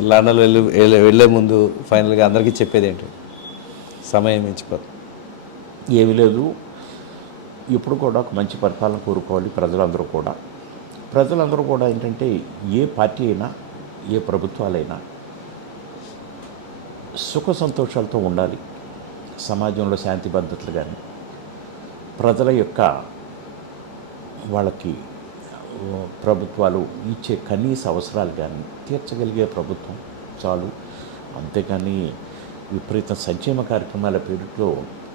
లండన్లో వెళ్ళి వెళ్ళే- వెళ్ళే ముందు ఫైనల్గా అందరికీ చెప్పేది ఏంటి? సమయం ఎంచుకోరు ఏమీ లేదు. ఇప్పుడు కూడా ఒక మంచి పరిపాలన కోరుకోవాలి ప్రజలందరూ కూడా. ప్రజలందరూ కూడా ఏంటంటే ఏ పార్టీ అయినా ఏ ప్రభుత్వాలైనా సుఖ సంతోషాలతో ఉండాలి. సమాజంలో శాంతి భద్రతలు కానీ ప్రజల యొక్క వాళ్ళకి ప్రభుత్వాలు ఇచ్చే కనీస అవసరాలు కానీ తీర్చగలిగే ప్రభుత్వం చాలు. అంతేకాని విపరీత సంక్షేమ కార్యక్రమాల పేరుతో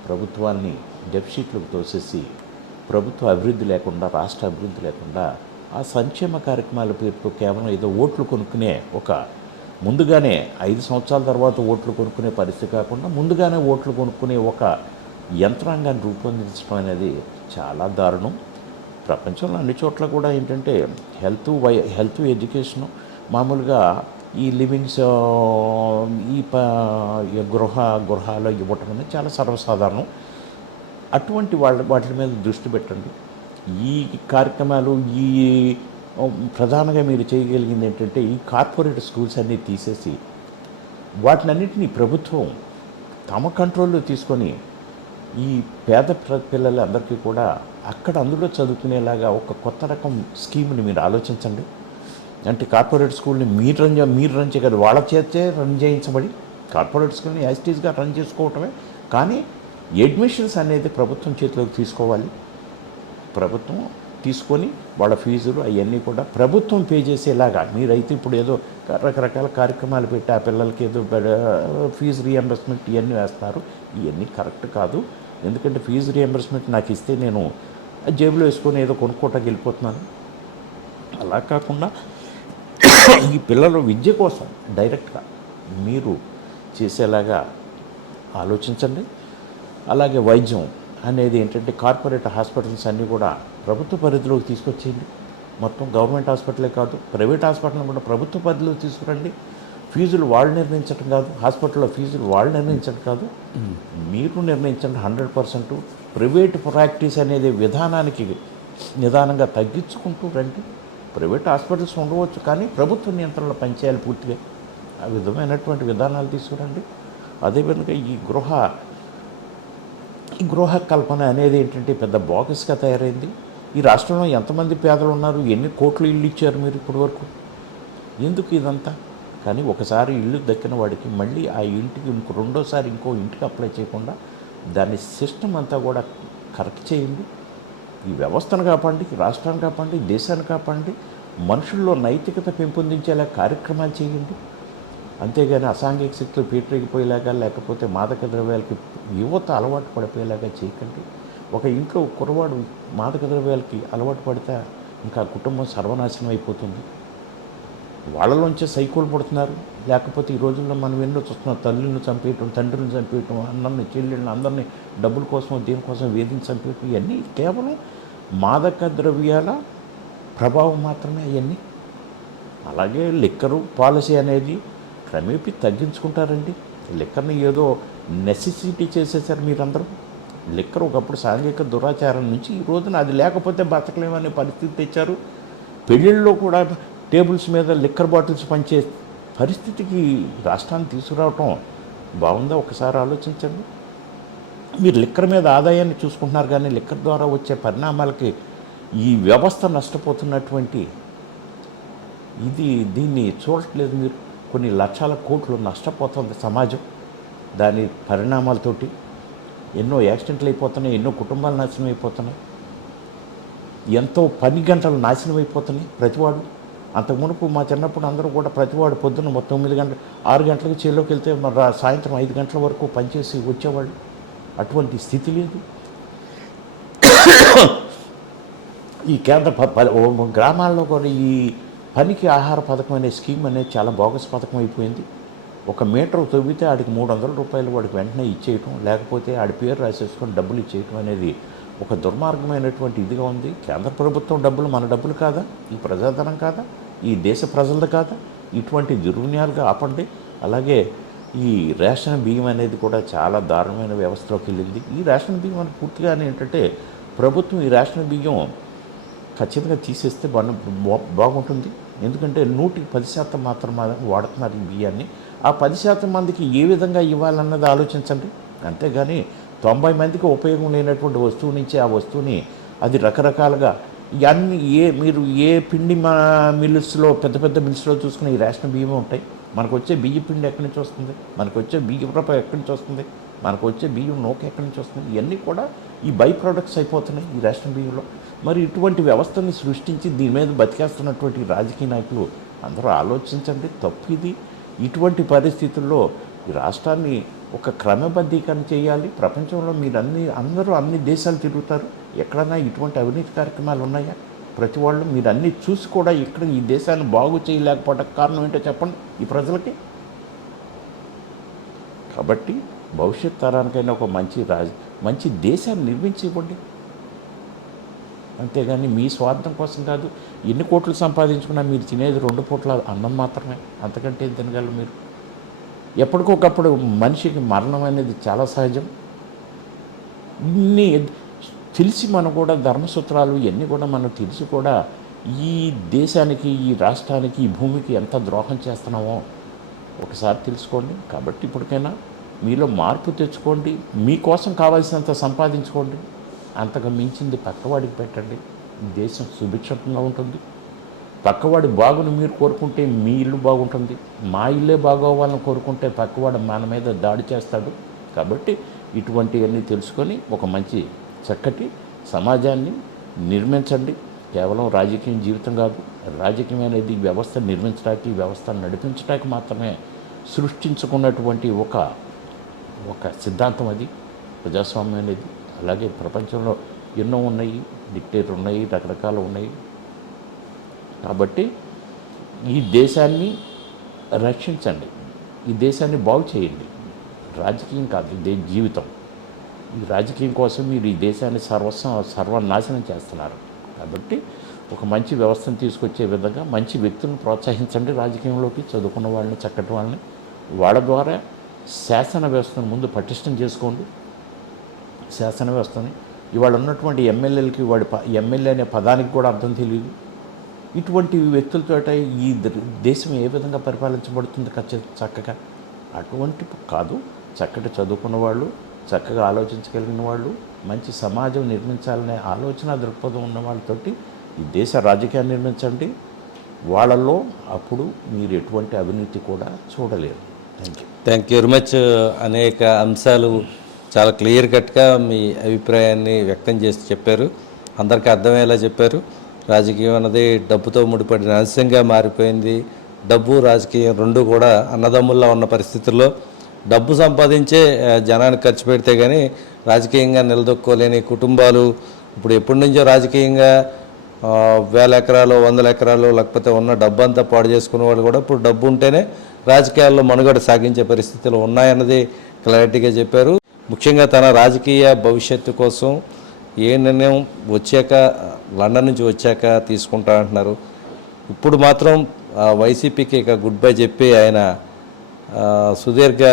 ప్రభుత్వాన్ని డెఫిషిట్లకు తోసేసి ప్రభుత్వ అభివృద్ధి లేకుండా రాష్ట్ర అభివృద్ధి లేకుండా ఆ సంక్షేమ కార్యక్రమాల పేరుతో కేవలం ఏదో ఓట్లు కొనుక్కునే ఒక ముందుగానే ఐదు సంవత్సరాల తర్వాత ఓట్లు కొనుక్కునే పరిస్థితి కాకుండా ముందుగానే ఓట్లు కొనుక్కునే ఒక యంత్రాంగాన్ని రూపొందించడం అనేది చాలా దారుణం. ప్రపంచంలో అన్ని చోట్ల కూడా ఏంటంటే హెల్త్ వై హెల్త్ ఎడ్యుకేషను మామూలుగా ఈ లివింగ్స్ ఈ ప ఈ గృహ గృహాలు ఇవ్వటం అనేది చాలా సర్వసాధారణం. అటువంటి వాళ్ళ వాటి మీద దృష్టి పెట్టండి. ఈ కార్యక్రమాలు ఈ ప్రధానంగా మీరు చేయగలిగింది ఏంటంటే ఈ కార్పొరేట్ స్కూల్స్ అన్నీ తీసేసి వాటినన్నింటినీ ప్రభుత్వం తమ కంట్రోల్లో తీసుకొని ఈ పేద ప్ర- పిల్లలందరికీ కూడా అక్కడ అందులో చదువుకునేలాగా ఒక కొత్త రకం స్కీమ్ని మీరు ఆలోచించండి. అంటే కార్పొరేట్ స్కూల్ని మీరు రన్ మీరు రన్ చేయగలరు. వాళ్ళ చేతే రన్ చేయించబడి కార్పొరేట్ స్కూల్ని యాజిటీస్గా రన్ చేసుకోవటమే. కానీ అడ్మిషన్స్ అనేది ప్రభుత్వం చేతిలోకి తీసుకోవాలి. ప్రభుత్వం తీసుకొని వాళ్ళ ఫీజులు అవన్నీ కూడా ప్రభుత్వం పే చేసేలాగా. మీరైతే ఇప్పుడు ఏదో రకరకాల కార్యక్రమాలు పెట్టి ఆ పిల్లలకి ఏదో ఫీజు రీఎంబర్స్మెంట్ ఇవన్నీ వేస్తారు ఇవన్నీ కరెక్ట్ కాదు. ఎందుకంటే ఫీజు రియంబర్స్మెంట్ నాకు ఇస్తే నేను జేబులో వేసుకొని ఏదో కొనుక్కోటానికి వెళ్ళిపోతున్నాను. అలా కాకుండా ఈ పిల్లల విద్య కోసం డైరెక్ట్గా మీరు చేసేలాగా ఆలోచించండి. అలాగే వైద్యం అనేది ఏంటంటే కార్పొరేట్ హాస్పిటల్స్ అన్నీ కూడా ప్రభుత్వ పరిధిలోకి తీసుకొచ్చేయండి. మొత్తం గవర్నమెంట్ హాస్పిటలే కాదు ప్రైవేట్ హాస్పిటల్ కూడా ప్రభుత్వ పరిధిలోకి తీసుకురండి. ఫీజులు వాళ్ళు నిర్ణయించడం కాదు. హాస్పిటల్లో ఫీజులు వాళ్ళు నిర్ణయించడం కాదు. మీరు నిర్ణయించండి హండ్రెడ్ పర్సెంట్. ప్రైవేట్ ప్రాక్టీస్ అనేది విధానానికి నిదానంగా తగ్గించుకుంటూ రండి. ప్రైవేట్ హాస్పిటల్స్ ఉండవచ్చు కానీ ప్రభుత్వ నియంత్రణలో పనిచేయాలి పూర్తిగా. ఆ విధమైనటువంటి విధానాలు తీసుకురండి. అదేవిధంగా ఈ గృహ ఈ గృహ కల్పన అనేది ఏంటంటే పెద్ద బాకస్గా తయారైంది. ఈ రాష్ట్రంలో ఎంతమంది పేదలు ఉన్నారు? ఎన్ని కోట్లు ఇల్లు ఇచ్చారు మీరు ఇప్పటి వరకు ఎందుకు ఇదంతా? కానీ ఒకసారి ఇల్లు దక్కిన వాడికి మళ్ళీ ఆ ఇంటికి ఇంకో రెండోసారి ఇంకో ఇంటికి అప్లై చేయకుండా దాని సిస్టమ్ అంతా కూడా కరెక్ట్ చేయండి. ఈ వ్యవస్థను కాపాడండి రాష్ట్రాన్ని కాపాడండి దేశాన్ని కాపాడండి మనుషుల్లో నైతికత పెంపొందించేలా కార్యక్రమాలు చేయండి. అంతేగాని అసాంఘిక శక్తులు పీటరిగిపోయేలాగా లేకపోతే మాదక ద్రవ్యాలకి యువత అలవాటు పడిపోయేలాగా చేయకండి. ఒక ఇంట్లో కుర్రవాడు మాదక ద్రవ్యాలకి అలవాటు పడితే ఇంకా కుటుంబం సర్వనాశనం అయిపోతుంది. వాళ్ళలోంచే సైకోలు పడుతున్నారు. లేకపోతే ఈ రోజుల్లో మనం ఎన్నో చూస్తున్నాం. తల్లిని చంపేయటం తండ్రిని చంపేయటం అన్నల్ని చెల్లెళ్ళని అందరినీ డబ్బుల కోసం దేనికోసం వేధించి చంపేయటం ఇవన్నీ కేవలం మాదక ద్రవ్యాల ప్రభావం మాత్రమే అవన్నీ. అలాగే లిక్కరు పాలసీ అనేది క్రమేపీ తగ్గించుకుంటారండి. లిక్కర్ని ఏదో నెసెసిటీ చేసేసారు మీరందరూ. లిక్కర్ ఒకప్పుడు సాంఘిక దురాచారం నుంచి ఈ రోజున అది లేకపోతే బతకలేమనే పరిస్థితి తెచ్చారు. పెళ్ళిళ్ళలో కూడా టేబుల్స్ మీద లిక్కర్ బాటిల్స్ పంచే పరిస్థితికి రాష్ట్రాన్ని తీసుకురావటం బాగుందా? ఒకసారి ఆలోచించండి. మీరు లిక్కర్ మీద ఆదాయాన్ని చూసుకుంటున్నారు కానీ లిక్కర్ ద్వారా వచ్చే పరిణామాలకి ఈ వ్యవస్థ నష్టపోతున్నటువంటి ఇది దీన్ని చూడట్లేదు మీరు. కొన్ని లక్షల కోట్లు నష్టపోతుంది సమాజం దాని పరిణామాలతోటి. ఎన్నో యాక్సిడెంట్లు అయిపోతున్నాయి ఎన్నో కుటుంబాలు నాశనం అయిపోతున్నాయి. ఎంతో పని గంటలు నాశనం అయిపోతున్నాయి ప్రతివాడు. అంత మునుపు మా చిన్నప్పుడు అందరూ కూడా ప్రతివాడు పొద్దున్న మొత్తం తొమ్మిది గంటలు ఆరు గంటలకు చేలోకి వెళ్తే మరి సాయంత్రం ఐదు గంటల వరకు పనిచేసి వచ్చేవాళ్ళు. అటువంటి స్థితి లేదు. ఈ కేంద్ర గ్రామాల్లో కూడా ఈ పనికి ఆహార పథకం అనే స్కీమ్ అనేది చాలా బోగస్ పథకం అయిపోయింది. ఒక మీటర్ తవ్వితే ఆడికి మూడు వందల రూపాయలు వాడికి వెంటనే ఇచ్చేయటం లేకపోతే ఆడి పేరు రాసేసుకొని డబ్బులు ఇచ్చేయటం అనేది ఒక దుర్మార్గమైనటువంటి ఇదిగా ఉంది. కేంద్ర ప్రభుత్వం డబ్బులు మన డబ్బులు కాదా? ఈ ప్రజాధనం కాదా? ఈ దేశ ప్రజలది కాదా ఇటువంటి దుర్వినియాలుగా ఆపండి అలాగే ఈ రేషన్ బియ్యం అనేది కూడా చాలా దారుణమైన వ్యవస్థలోకి వెళ్ళింది. ఈ రేషన్ బియ్యం అని పూర్తిగా ఏంటంటే ప్రభుత్వం ఈ రేషన్ బియ్యం ఖచ్చితంగా తీసేస్తే బాగుంటుంది. ఎందుకంటే నూటికి పది శాతం మాత్రం వాడుతున్నారు ఈ బియ్యాన్ని. ఆ పది శాతం మందికి ఏ విధంగా ఇవ్వాలన్నది ఆలోచించండి. అంతేగాని తొంభై మందికి ఉపయోగం లేనటువంటి వస్తువు నుంచి ఆ వస్తువుని అది రకరకాలుగా అన్ని ఏ మీరు ఏ పిండి మా మిల్లుస్లో పెద్ద పెద్ద మిల్స్లో చూసుకున్న ఈ రేషన్ బియ్యం ఉంటాయి. మనకు వచ్చే బియ్య పిండి ఎక్కడి నుంచి వస్తుంది? మనకు వచ్చే బియ్య రూప ఎక్కడి నుంచి వస్తుంది? మనకు వచ్చే బియ్యం నూక ఎక్కడి నుంచి వస్తుంది? ఇవన్నీ కూడా ఈ బై ప్రోడక్ట్స్ అయిపోతున్నాయి ఈ రేషన్ బియ్యంలో. మరి ఇటువంటి వ్యవస్థని సృష్టించి దీని మీద బతికేస్తున్నటువంటి రాజకీయ నాయకులు అందరూ ఆలోచించండి. తప్పు ఇది. ఇటువంటి పరిస్థితుల్లో ఈ రాష్ట్రాన్ని ఒక క్రమబద్ధీకరణ చేయాలి. ప్రపంచంలో మీరు అన్ని అందరూ అన్ని దేశాలు తిరుగుతారు. ఎక్కడైనా ఇటువంటి అవినీతి కార్యక్రమాలు ఉన్నాయా? ప్రతి వాళ్ళు మీరు అన్ని చూసి కూడా ఇక్కడ ఈ దేశాన్ని బాగు చేయలేకపోవడం కారణం ఏంటో చెప్పండి ఈ ప్రజలకి. కాబట్టి భవిష్యత్ తరానికైనా ఒక మంచి రాజ మంచి దేశాన్ని నిర్మించి ఇవ్వండి. అంతేగాని మీ స్వార్థం కోసం కాదు ఎన్ని కోట్లు సంపాదించుకున్నా మీరు తినేది రెండు పూట్ల అన్నం మాత్రమే. అంతకంటే తినగలరు మీరు? ఎప్పటికొకప్పుడు మనిషికి మరణం అనేది చాలా సహజం. ఇన్ని తెలిసి మనం కూడా ధర్మసూత్రాలు ఇవన్నీ కూడా మనం తెలిసి కూడా ఈ దేశానికి ఈ రాష్ట్రానికి ఈ భూమికి ఎంత ద్రోహం చేస్తున్నామో ఒకసారి తెలుసుకోండి. కాబట్టి ఇప్పటికైనా మీలో మార్పు తెచ్చుకోండి. మీకోసం కావాల్సినంత సంపాదించుకోండి. అంతకు మించింది పక్కవాడికి పెట్టండి. దేశం సుభిక్షంగా ఉంటుంది. పక్కవాడి బాగుని మీరు కోరుకుంటే మీ ఇల్లు బాగుంటుంది. మా ఇల్లే బాగోవాలని కోరుకుంటే పక్కవాడు మన మీద దాడి చేస్తాడు. కాబట్టి ఇటువంటివన్నీ తెలుసుకొని ఒక మంచి చక్కటి సమాజాన్ని నిర్మించండి. కేవలం రాజకీయం జీవితం కాదు రాజకీయం అనేది వ్యవస్థ నిర్మించడానికి వ్యవస్థ వ్యవస్థను నడిపించడానికి మాత్రమే సృష్టించుకున్నటువంటి ఒక ఒక సిద్ధాంతం అది ప్రజాస్వామ్యం అనేది. అలాగే ప్రపంచంలో ఎన్నో ఉన్నాయి డిక్టేటర్ ఉన్నాయి రకరకాలు ఉన్నాయి. కాబట్టి ఈ దేశాన్ని రక్షించండి. ఈ దేశాన్ని బాగు చేయండి. రాజకీయం కాదు దే జీవితం. ఈ రాజకీయం కోసం మీరు ఈ దేశాన్ని సర్వస్వం సర్వనాశనం చేస్తున్నారు. కాబట్టి ఒక మంచి వ్యవస్థను తీసుకొచ్చే విధంగా మంచి వ్యక్తులను ప్రోత్సహించండి రాజకీయంలోకి చదువుకున్న వాళ్ళని చక్కటి వాళ్ళని. వాళ్ళ ద్వారా శాసన వ్యవస్థను ముందు పటిష్టం చేసుకోండి. శాసన వ్యవస్థని ఇవాళ ఉన్నటువంటి ఎమ్మెల్యేలకి వాడి ప ఎమ్మెల్యే అనే పదానికి కూడా అర్థం తెలియదు. ఇటువంటి వ్యక్తులతో ఈ దేశం ఏ విధంగా పరిపాలించబడుతుంది ఖచ్చిత చక్కగా? అటువంటి కాదు. చక్కటి చదువుకున్న వాళ్ళు చక్కగా ఆలోచించగలిగిన వాళ్ళు మంచి సమాజం నిర్మించాలనే ఆలోచన దృక్పథం ఉన్న వాళ్ళతోటి ఈ దేశ రాజకీయాన్ని నిర్మించండి. వాళ్ళల్లో అప్పుడు మీరు ఎటువంటి అవినీతి కూడా చూడలేరు. Thank you thank you very much. అనేక అంశాలు చాలా క్లియర్ కట్గా మీ అభిప్రాయాన్ని వ్యక్తం చేసి చెప్పారు. అందరికీ అర్థమయ్యేలా చెప్పారు. రాజకీయం అన్నది డబ్బుతో ముడిపడిన అంశంగా మారిపోయింది. డబ్బు రాజకీయం రెండు కూడా అన్నదమ్ముల్లో ఉన్న పరిస్థితుల్లో డబ్బు సంపాదించే జనాన్ని జనానికి ఖర్చు పెడితే కానీ రాజకీయంగా నిలదొక్కోలేని కుటుంబాలు ఇప్పుడు ఎప్పటి నుంచో రాజకీయంగా వేల ఎకరాలు వందల ఎకరాలు లేకపోతే ఉన్న డబ్బు అంతా పాడు చేసుకునే వాళ్ళు కూడా ఇప్పుడు డబ్బు ఉంటేనే రాజకీయాల్లో మనుగడ సాగించే పరిస్థితులు ఉన్నాయన్నది క్లారిటీగా చెప్పారు. ముఖ్యంగా తన రాజకీయ భవిష్యత్తు కోసం ఏ నిర్ణయం వచ్చాక లండన్ నుంచి వచ్చాక తీసుకుంటా అంటున్నారు. ఇప్పుడు మాత్రం ఆ, వైసీపీకి ఇక గుడ్ బై చెప్పి ఆయన సుదీర్ఘ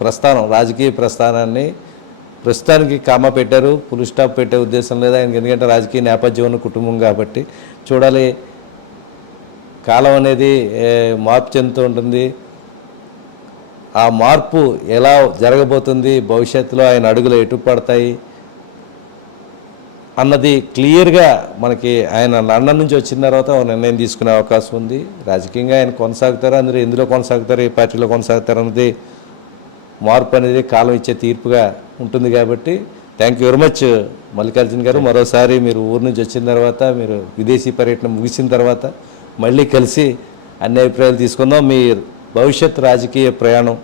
ప్రస్థానం రాజకీయ ప్రస్థానాన్ని ప్రస్తుతానికి కామ పెట్టారు. ఫుల్ స్టాప్ పెట్టే ఉద్దేశం లేదు. ఆయనకి ఎందుకంటే రాజకీయ నేపథ్యం ఉన్న కుటుంబం కాబట్టి. చూడాలి కాలం అనేది మార్పు చెందుతూ ఉంటుంది. ఆ మార్పు ఎలా జరగబోతుంది? భవిష్యత్తులో ఆయన అడుగులు ఎటు పడతాయి? అన్నది క్లియర్గా మనకి ఆయన లండన్ నుంచి వచ్చిన తర్వాత నిర్ణయం తీసుకునే అవకాశం ఉంది. రాజకీయంగా ఆయన కొనసాగుతారు? అందరూ ఎందులో కొనసాగుతారు? ఏ పార్టీలో కొనసాగుతారు? అన్నది మార్పు అనేది కాలం ఇచ్చే తీర్పుగా ఉంటుంది కాబట్టి thank you very much Mallikarjuna garu. మరోసారి మీరు ఊరు నుంచి వచ్చిన తర్వాత మీరు విదేశీ పర్యటన ముగిసిన తర్వాత మళ్ళీ కలిసి అన్ని అభిప్రాయాలు తీసుకుందాం. మీ భవిష్యత్ రాజకీయ ప్రయాణం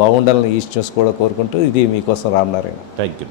బాగుండాలని ఈస్ట్ న్యూస్ కూడా కోరుకుంటూ ఇది మీకోసం రామనారాయణ. Thank you.